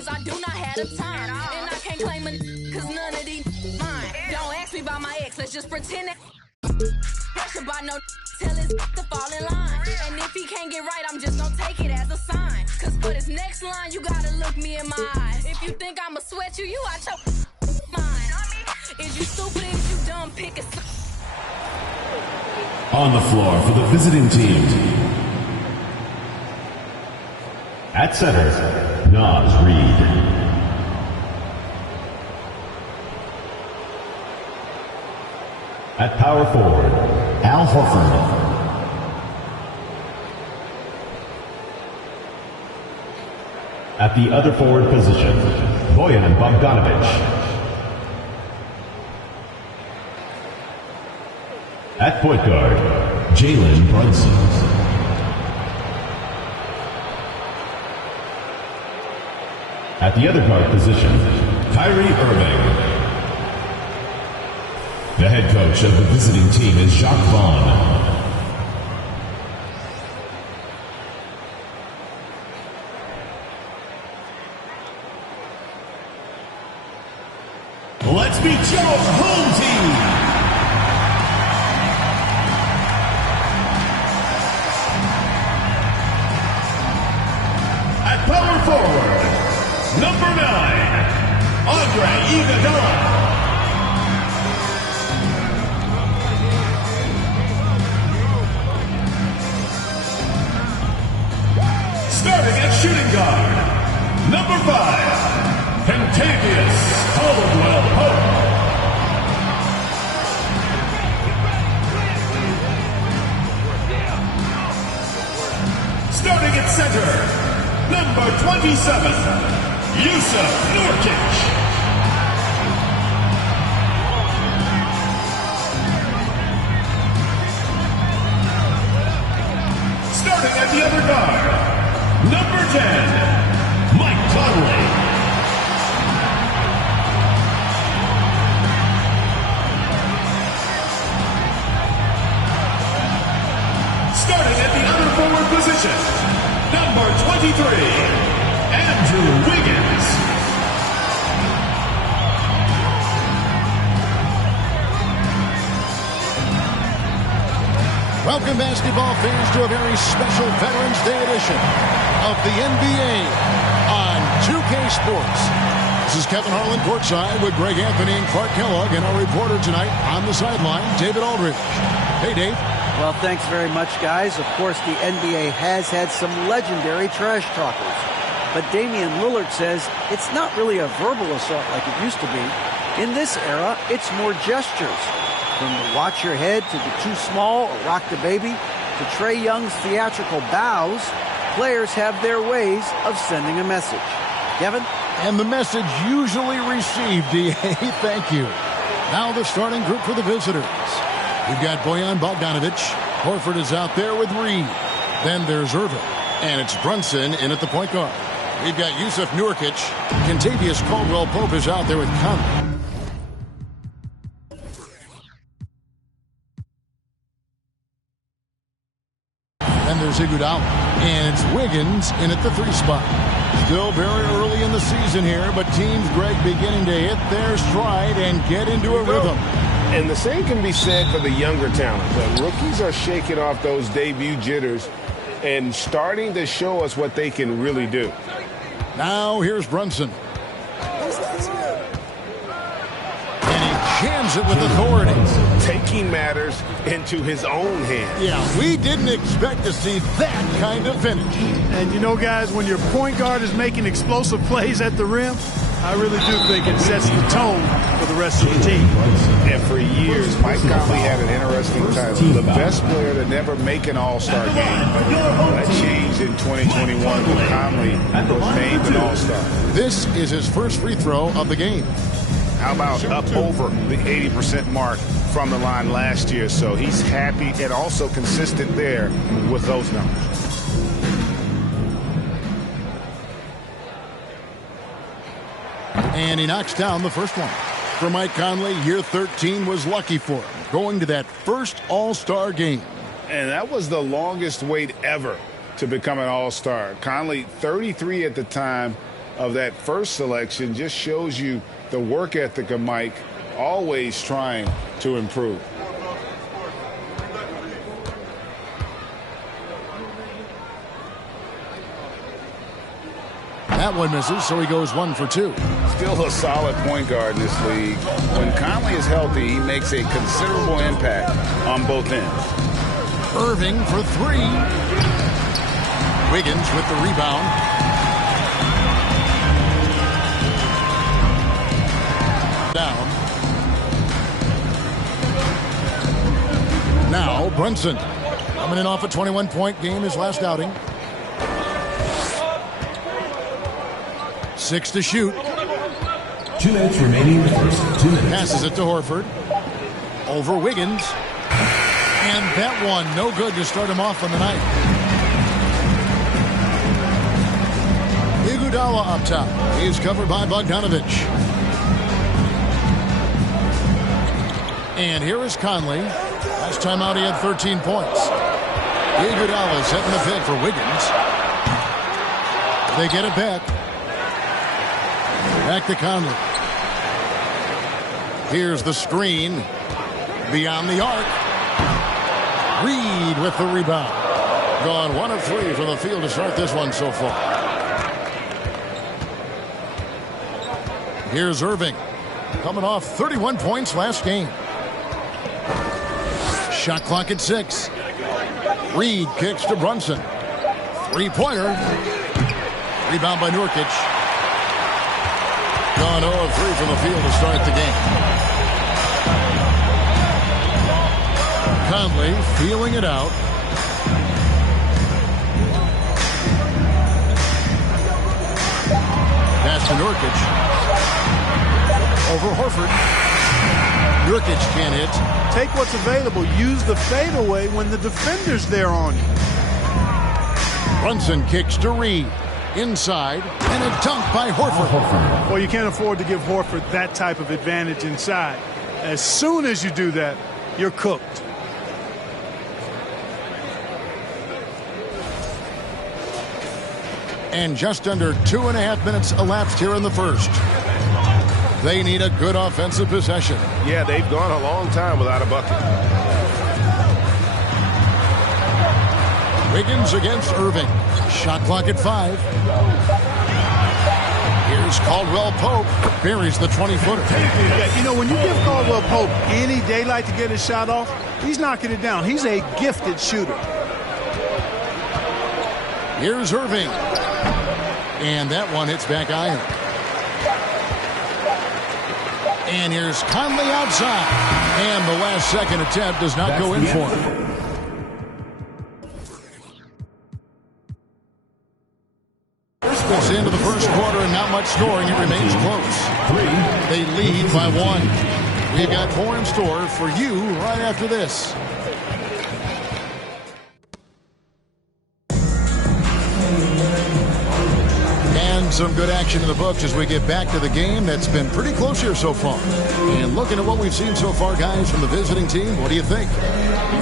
cause I do not have the time. And I can't claim a cause none of these mine. Don't ask me about my ex, let's just pretend that pressure by no tell his to fall in line. And if he can't get right, I'm just gonna take it as a sign. Cause for this next line, you gotta look me in my eyes. If you think I'ma sweat you, you out your mind. Is you stupid, is you dumb, pick a side. On the floor for the visiting team. At center, Nas Reed. At power forward, Al Horford. At the other forward position, Bojan Bogdanovic. At point guard, Jalen Brunson. At the other guard position, Kyrie Irving. The head coach of the visiting team is Jacques Vaughn. Let's meet your home team. At power forward, number 9, Andre Iguodala. Starting at shooting guard, number 5, Kentavious Caldwell-Pope. Starting at center, number 27, Yusuf Nurkic. Starting at the other guard, number 10, Mike Conley. Starting at the other forward position, number 23, Andrew Wiggins. Welcome, basketball fans, to a very special Veterans Day edition of the NBA on 2K Sports. This is Kevin Harlan courtside with Greg Anthony and Clark Kellogg, and our reporter tonight on the sideline, David Aldridge. Hey, Dave. Well, thanks very much, guys. Of course, the NBA has had some legendary trash talkers. But Damian Lillard says it's not really a verbal assault like it used to be. In this era, it's more gestures. From the watch your head to the too small or rock the baby to Trae Young's theatrical bows, players have their ways of sending a message. Kevin? And the message usually received, D.A. Thank you. Now the starting group for the visitors. We've got Bojan Bogdanovic. Horford is out there with Reed. Then there's Irving. And it's Brunson in at the point guard. We've got Yusuf Nurkic. Kentavious Caldwell-Pope is out there with Conley. Then there's Iguodala. And it's Wiggins in at the 3 spot. Still very early in the season here, but teams, Greg, beginning to hit their stride and get into a rhythm. And the same can be said for the younger talent. The rookies are shaking off those debut jitters and starting to show us what they can really do. Now here's Brunson. And he jams it with authority. Taking matters into his own hands. Yeah, we didn't expect to see that kind of finish. And you know, guys, when your point guard is making explosive plays at the rim, I really do think it sets the tone for the rest of the team. And for years, Mike Conley had an interesting title. The best player to never make an all-star game. That changed in 2021 when Conley was named an all-star. This is his first free throw of the game. How about up over the 80% mark from the line last year? So he's happy and also consistent there with those numbers. And he knocks down the first one. For Mike Conley, year 13 was lucky for him, going to that first All-Star game. And that was the longest wait ever to become an All-Star. Conley, 33 at the time, of that first selection just shows you the work ethic of Mike, always trying to improve. That one misses, so he goes 1 for 2. Still a solid point guard in this league. When Conley is healthy, he makes a considerable impact on both ends. Irving for 3. Wiggins with the rebound. Down. Now Brunson coming in off a 21-point game his last outing. 6 to shoot. 2 minutes remaining in the first. 2 minutes. Passes it to Horford. Over Wiggins. And that one, no good to start him off on the night. Iguodala up top. He's covered by Bogdanovich. And here is Conley. Last time out he had 13 points. Iguodala setting the pick for Wiggins. They get it back. Back to Conley. Here's the screen. Beyond the arc. Reed with the rebound. Gone 1 of 3 from the field to start this one so far. Here's Irving. Coming off 31 points last game. Shot clock at 6. Reed kicks to Brunson. 3-pointer. Rebound by Nurkic. Gone 0 of 3 from the field to start the game. Conley feeling it out. Pass to Nurkic. Over Horford. Nurkic can't hit. Take what's available. Use the fadeaway when the defender's there on you. Brunson kicks to Reed. Inside, and a dunk by Horford. Well, you can't afford to give Horford that type of advantage inside. As soon as you do that, you're cooked. And just under 2.5 minutes elapsed here in the first. They need a good offensive possession. Yeah, they've gone a long time without a bucket. Wiggins against Irving. Shot clock at 5. Here's Caldwell Pope. Buries the 20-footer. Yeah, you know, when you give Caldwell Pope any daylight to get his shot off, he's knocking it down. He's a gifted shooter. Here's Irving. And that one hits back iron. And here's Conley outside. And the last second attempt does not go in for him. It's the end of the first quarter and not much scoring. It remains close. They lead by 1. We've got more in store for you right after this. And some good action in the books as we get back to the game that's been pretty close here so far. And looking at what we've seen so far, guys, from the visiting team, what do you think?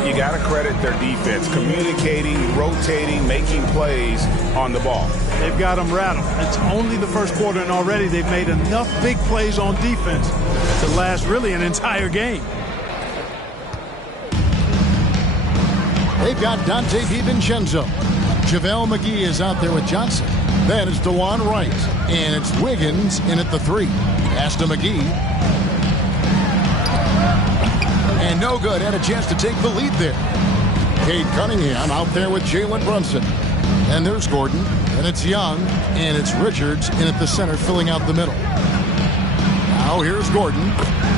You got to credit their defense, communicating, rotating, making plays on the ball. They've got them rattled. It's only the first quarter, and already they've made enough big plays on defense to last really an entire game. They've got Dante DiVincenzo. JaVale McGee is out there with Johnson. Then it's DeLon Wright. And it's Wiggins in at the 3. Pass to McGee. And no good. Had a chance to take the lead there. Cade Cunningham out there with Jalen Brunson. And there's Gordon. And it's Young. And it's Richards in at the center, filling out the middle. Now here's Gordon.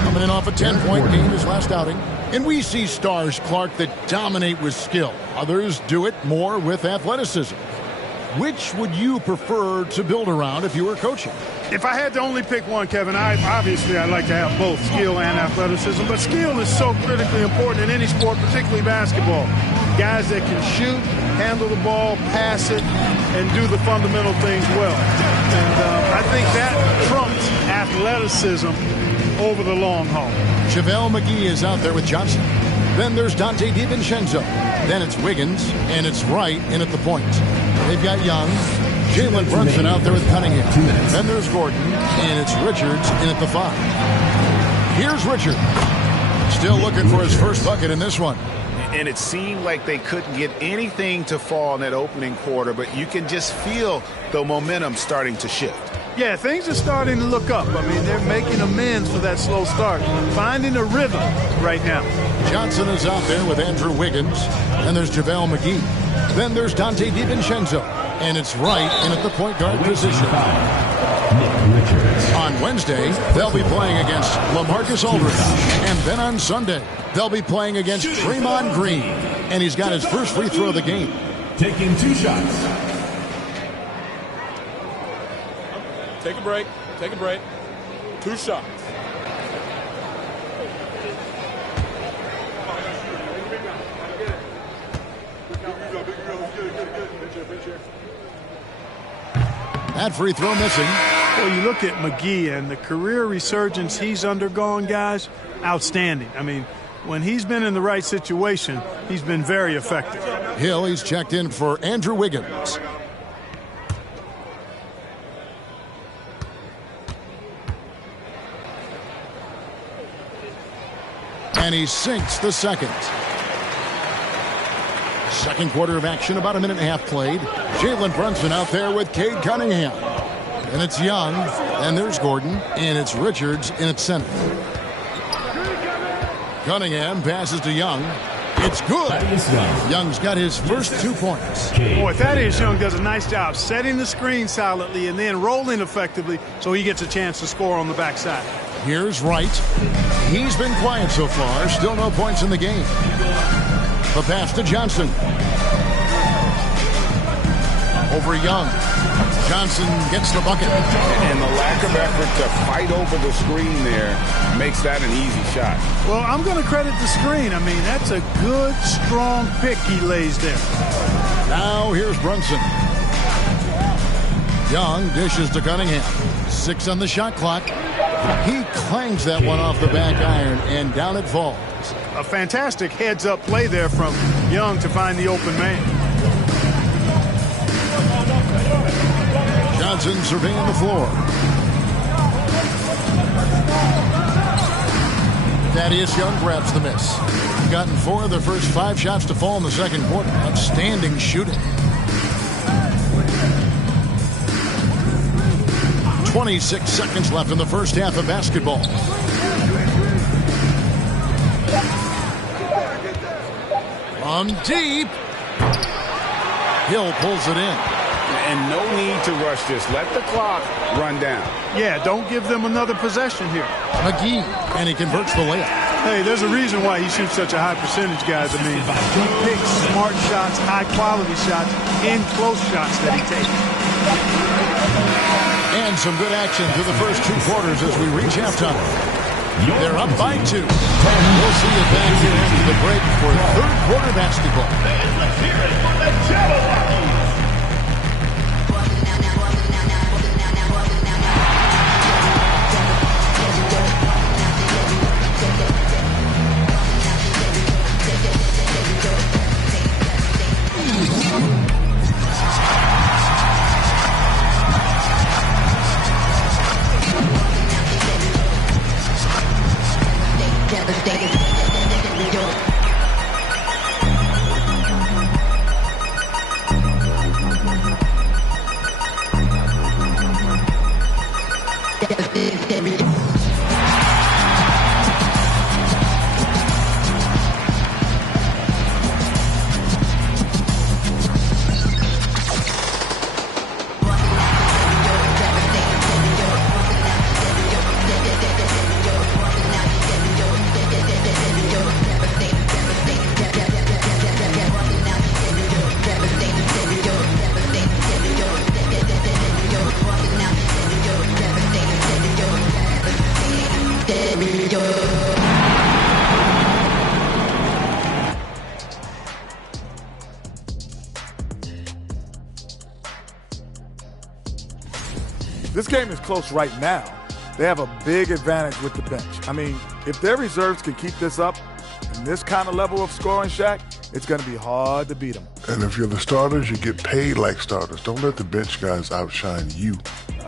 Coming in off a 10-point game his last outing. And we see stars, Clark, that dominate with skill. Others do it more with athleticism. Which would you prefer to build around if you were coaching? If I had to only pick one, Kevin, I'd like to have both skill and athleticism. But skill is so critically important in any sport, particularly basketball. Guys that can shoot, handle the ball, pass it, and do the fundamental things well. And I think that trumps athleticism over the long haul. JaVale McGee is out there with Johnson. Then there's Dante DiVincenzo. Then it's Wiggins, and it's Wright in at the point. They've got Young. Jalen Brunson out there with Cunningham. Then there's Gordon, and it's Richards in at the 5. Here's Richard. Still looking for his first bucket in this one. And it seemed like they couldn't get anything to fall in that opening quarter, but you can just feel the momentum starting to shift. Yeah, things are starting to look up. I mean, they're making amends for that slow start, finding a rhythm right now. Johnson is out there with Andrew Wiggins, and there's JaVale McGee. Then there's Dante DiVincenzo, and it's Wright in at the point guard position. On Wednesday, they'll be playing against LaMarcus Aldridge, and then on Sunday, they'll be playing against Draymond Green, and he's got his first free throw of the game. Taking 2 shots. Take a break. Take a break. 2 shots. That free throw missing. Well, you look at McGee and the career resurgence he's undergone, guys, outstanding. I mean, when he's been in the right situation, he's been very effective. Hill, he's checked in for Andrew Wiggins. And he sinks the second. Second quarter of action, about a minute and a half played. Jalen Brunson out there with Cade Cunningham. And it's Young, and there's Gordon, and it's Richards in its center. Cunningham passes to Young. It's good. Young's got his first 2 points. Boy, Thaddeus Young does a nice job setting the screen solidly and then rolling effectively so he gets a chance to score on the backside. Here's Wright. He's been quiet so far. Still no points in the game. The pass to Johnson. Over Young. Johnson gets the bucket. And the lack of effort to fight over the screen there makes that an easy shot. Well, I'm going to credit the screen. I mean, that's a good, strong pick he lays there. Now here's Brunson. Young dishes to Cunningham. 6 on the shot clock. He clangs that one off the back iron, and down it falls. A fantastic heads-up play there from Young to find the open man. Johnson surveying the floor. Thaddeus Young grabs the miss. Gotten 4 of the first 5 shots to fall in the second quarter. Outstanding shooting. 26 seconds left in the first half of basketball. From deep. Hill pulls it in. And no need to rush this. Let the clock run down. Yeah, don't give them another possession here. McGee, and he converts the layup. Hey, there's a reason why he shoots such a high percentage, guys. I mean, he picks smart shots, high-quality shots, and close shots that he takes. And some good action through the first 2 quarters as we reach halftime. They're up by 2. We'll see you back here after the break for third quarter basketball. Let's hear it for the Jabberwockies. This game is close right now. They have a big advantage with the bench. I mean, if their reserves can keep this up in this kind of level of scoring, Shaq, it's going to be hard to beat them. And if you're the starters, you get paid like starters. Don't let the bench guys outshine you.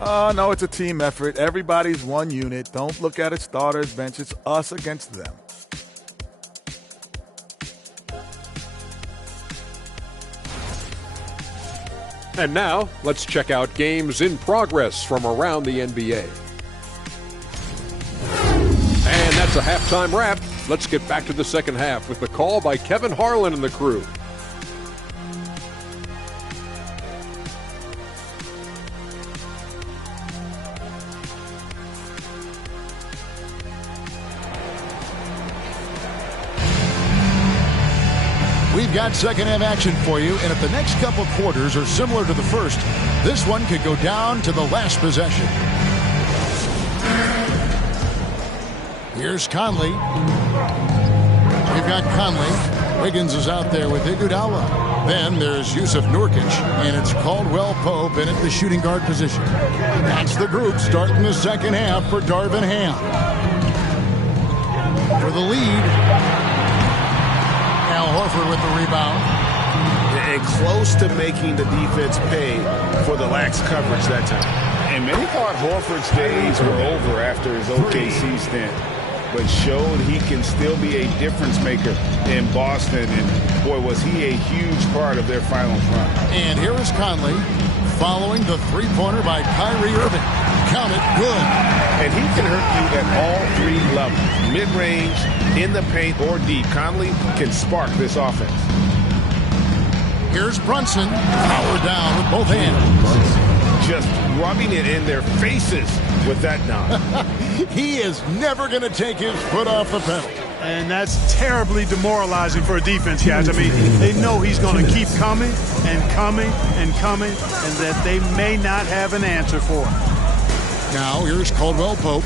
No, it's a team effort. Everybody's one unit. Don't look at it starters, bench. It's us against them. And now, let's check out games in progress from around the NBA. And that's a halftime wrap. Let's get back to the second half with the call by Kevin Harlan and the crew. We've got second half action for you, and if the next couple quarters are similar to the first, this one could go down to the last possession. Here's Conley. We've got Conley. Wiggins is out there with Iguodala. Then there's Yusuf Nurkic, and it's Caldwell Pope in at the shooting guard position. That's the group starting the second half for Darvin Ham. For the lead, Horford with the rebound. And close to making the defense pay for the lax coverage that time. And many thought Horford's days were over after his OKC stint, but showed he can still be a difference maker in Boston. And boy, was he a huge part of their finals run. And here is Conley following the three-pointer by Kyrie Irving. Count it, good. And he can hurt you at all three levels. Mid-range, in the paint, or deep. Conley can spark this offense. Here's Brunson. Power down with both hands. Just rubbing it in their faces with that dunk. He is never going to take his foot off the pedal. And that's terribly demoralizing for a defense, guys. I mean, they know he's going to keep coming and coming and coming, and that they may not have an answer for him. Now, here's Caldwell Pope.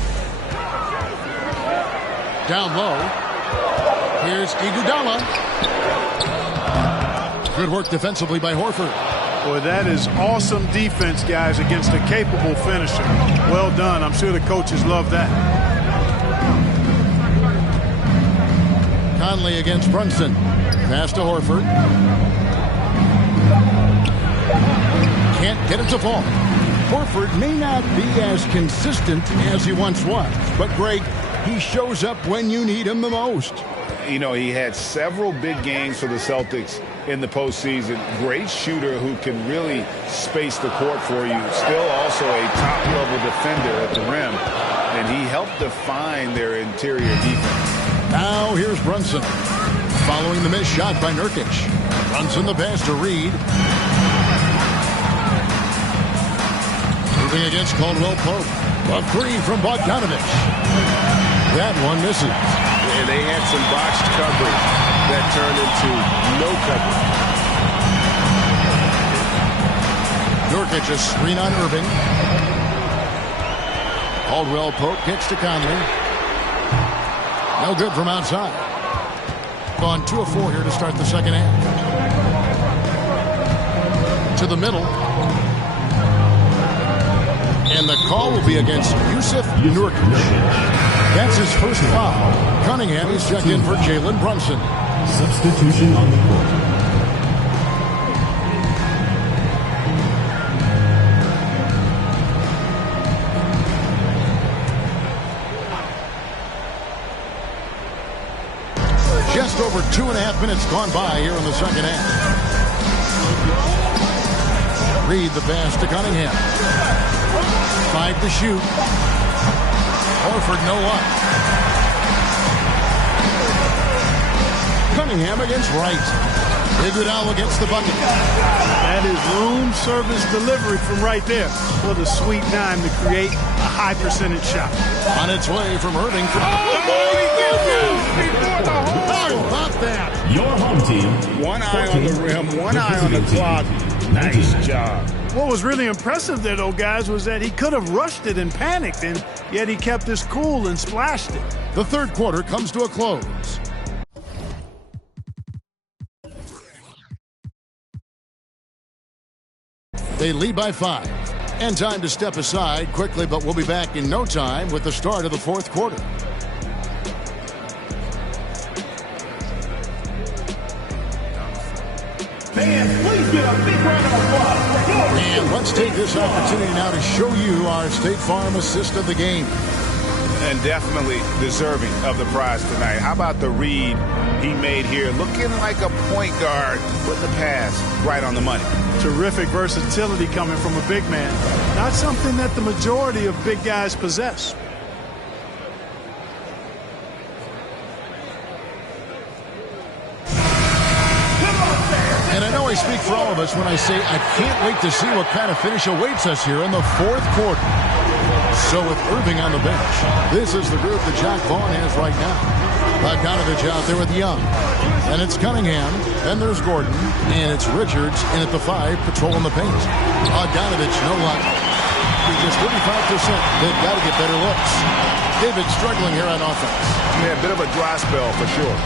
Down low. Here's Iguodala. Good work defensively by Horford. Boy, that is awesome defense, guys, against a capable finisher. Well done. I'm sure the coaches love that. Conley against Brunson. Pass to Horford. Can't get it to fall. Horford may not be as consistent as he once was, but Greg, he shows up when you need him the most. You know, he had several big games for the Celtics in the postseason. Great shooter who can really space the court for you. Still also a top-level defender at the rim, and he helped define their interior defense. Now here's Brunson. Following the missed shot by Nurkic. Brunson the pass to Reed. Moving against Caldwell Pope. A three from Bogdanovich. That one misses. And they had some botched coverage that turned into no coverage. Nurkic a screen on Irving. Caldwell Pope kicks to Conley. No good from outside. Gone 2 of 4 here to start the second half. To the middle. And the call will be against Yusuf Nurkic. That's his first foul. Cunningham is checked in for Jalen Brunson. Substitution on the court. Just over 2.5 minutes gone by here in the second half. Reed the pass to Cunningham. 5 to shoot. Horford no luck. Cunningham against Wright. Iguodala gets the bucket. That is room service delivery from right there. What a sweet time to create a high percentage shot. On its way from Irving. Oh, How about that? Your home team. One eye on the rim, one eye on the clock. Nice job. What was really impressive there, though, guys, was that he could have rushed it and panicked, and yet he kept his cool and splashed it. The third quarter comes to a close. They lead by 5. And time to step aside quickly, but we'll be back in no time with the start of the fourth quarter. Fans, please give a big round of applause for your... And let's take this opportunity now to show you our State Farm assist of the game. And definitely deserving of the prize tonight. How about the read he made here? Looking like a point guard, putting the pass right on the money. Terrific versatility coming from a big man. Not something that the majority of big guys possess. And I know I speak for all of us when I say I can't wait to see what kind of finish awaits us here in the fourth quarter. So with Irving on the bench, this is the group that Jack Vaughn has right now. Bogdanovich out there with Young. Then it's Cunningham. Then there's Gordon. And it's Richards in at the 5, patrolling the paint. Bogdanovich, no luck. He's just 35%. They've got to get better looks. David struggling here on offense. Yeah, a bit of a dry spell for sure.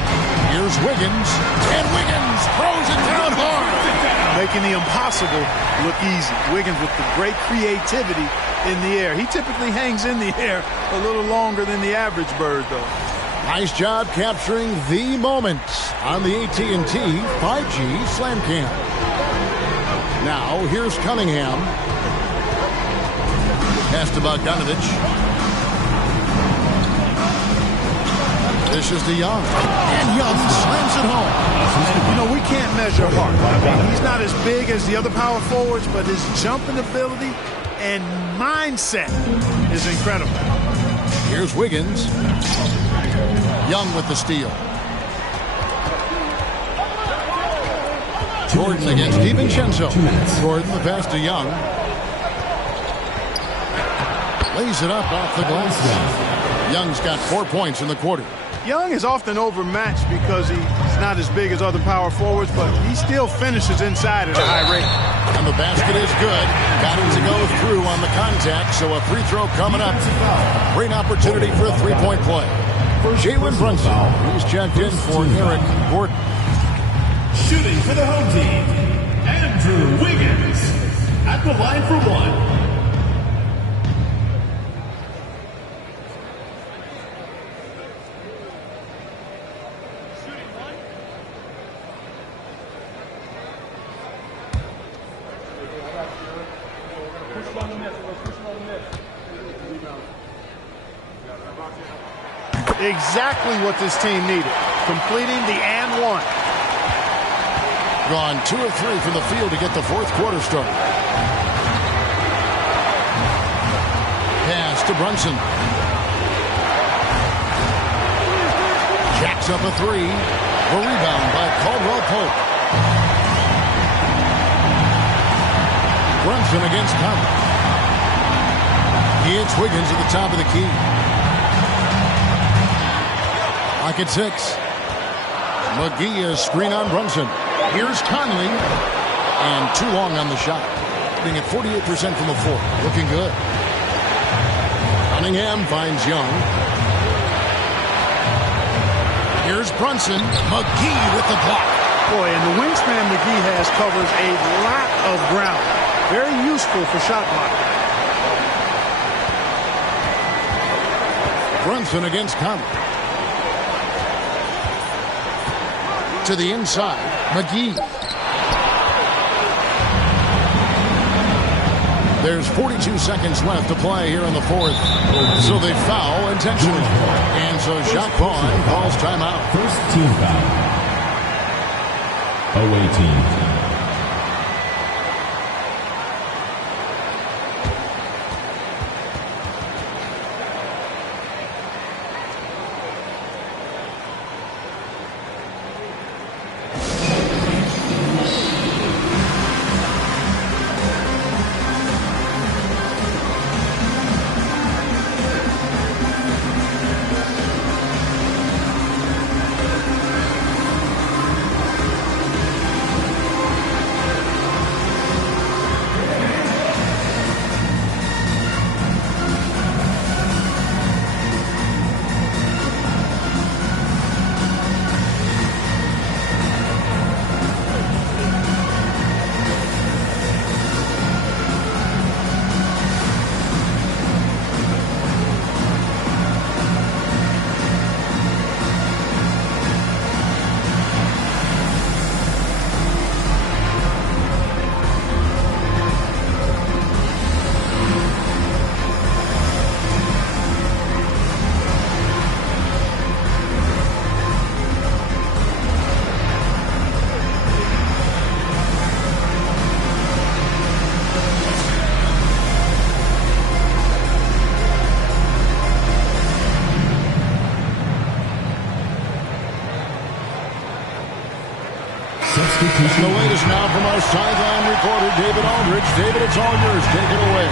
Here's Wiggins. And Wiggins throws it down hard. Making the impossible look easy. Wiggins with the great creativity in the air. He typically hangs in the air a little longer than the average bird, though. Nice job capturing the moments on the AT&T 5G Slam Cam. Now, here's Cunningham. Pass to Bogdanovich. This is to Young. And Young slams it home. And, you know, we can't measure heart. He's not as big as the other power forwards, but his jumping ability and mindset is incredible. Here's Wiggins. Young with the steal. Gordon against DiVincenzo. Gordon the pass to Young. Lays it up off the glass. Young's got 4 points in the quarter. Young is often overmatched because he's not as big as other power forwards, but he still finishes inside at a high rate. And the basket is good. Got him to go through on the contact, so a free throw coming up. Great opportunity for a three-point play. Jalen Brunson, he's checked in for Eric Gordon. Shooting for the home team, Andrew Wiggins at the line for one. Exactly what this team needed. Completing the and one. Gone 2 of 3 from the field to get the fourth quarter started. Pass to Brunson. Jacks up a 3. A rebound by Caldwell Pope. Brunson against Conley. He hits Wiggins at the top of the key. Lock at 6. McGee is screen on Brunson. Here's Conley. And too long on the shot. Being at 48% from the floor. Looking good. Cunningham finds Young. Here's Brunson. McGee with the block. Boy, and the wingspan McGee has covers a lot of ground. Very useful for shot blocking. Brunson against Conley. To the inside, McGee. There's 42 seconds left to play here in the fourth. So they foul intentionally. And so Jacques Vaughn calls timeout. First team foul. Away team. The latest now from our sideline reporter, David Aldridge. David, it's all yours. Take it away.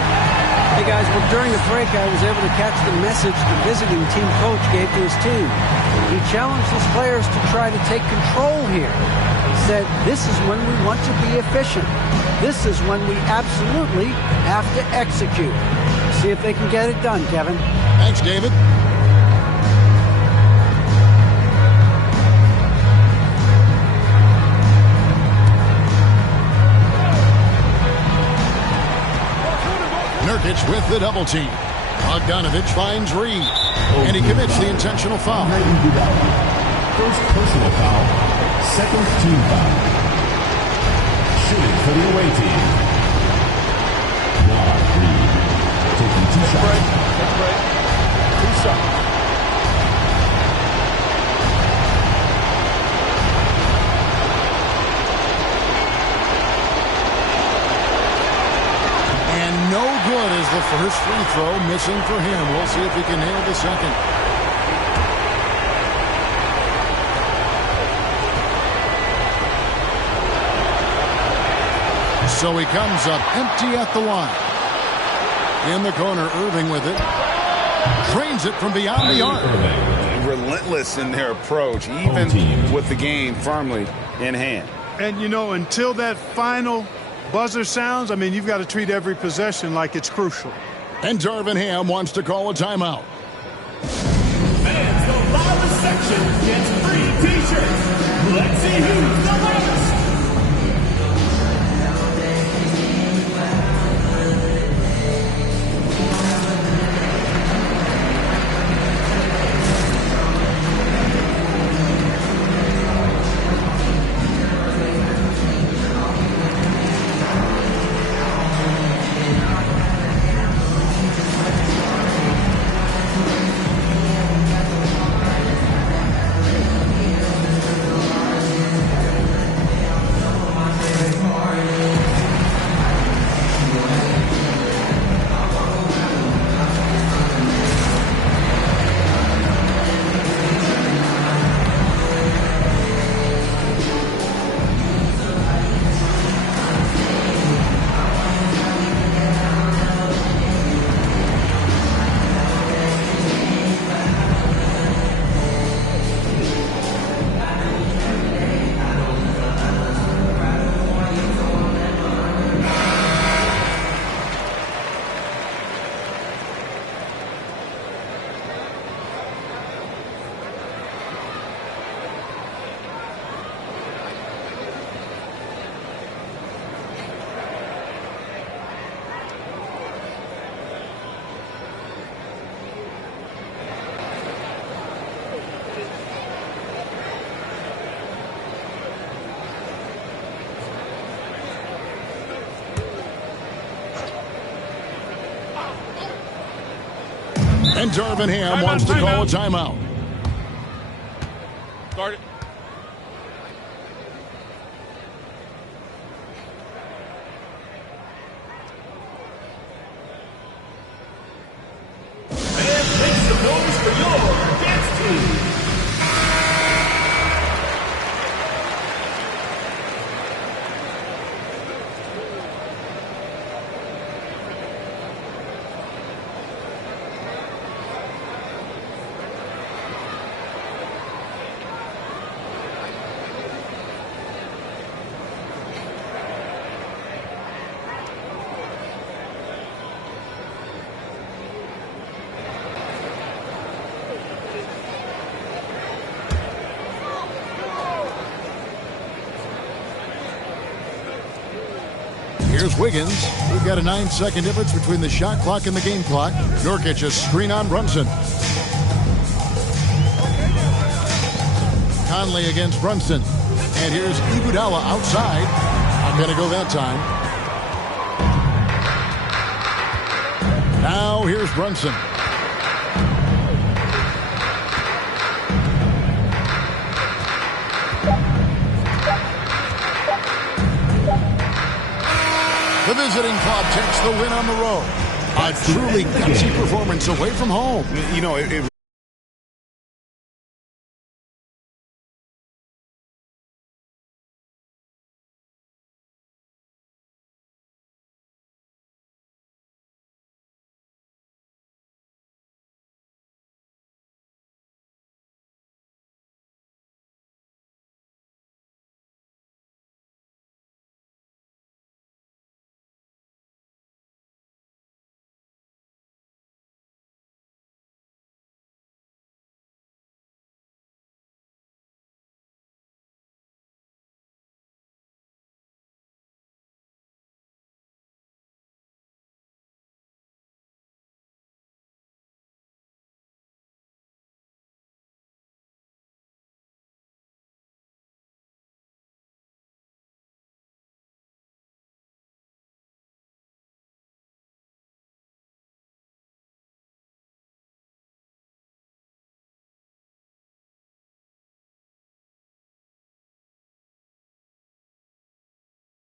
Hey, guys, well, during the break, I was able to catch the message the visiting team coach gave to his team. He challenged his players to try to take control here. He said, this is when we want to be efficient. This is when we absolutely have to execute. See if they can get it done, Kevin. Thanks, David. Nurkic with the double team. Bogdanovich finds Reed. And he commits the intentional foul. First personal foul. Second team foul. Shooting for the away team. Now Reed taking 2 shots. Take a break. 2 shots. No good is the first free throw, missing for him. We'll see if he can nail the second. So he comes up empty at the line. In the corner, Irving with it. Drains it from beyond the arc. Relentless in their approach, even with the game firmly in hand. And, you know, until that final buzzer sounds, I mean, you've got to treat every possession like it's crucial. And Darvin Ham wants to call a timeout. Fans, the loudest section gets free t-shirts. Let's see who's the loudest. And Darvin Ham wants to call a timeout. Start it. And make some noise for your dance team. Here's Wiggins. We've got a 9-second difference between the shot clock and the game clock. Nurkic, a screen on Brunson. Conley against Brunson. And here's Iguodala outside. I'm going to go that time. Now here's Brunson. The visiting club takes the win on the road. A truly gutsy performance away from home. You know, it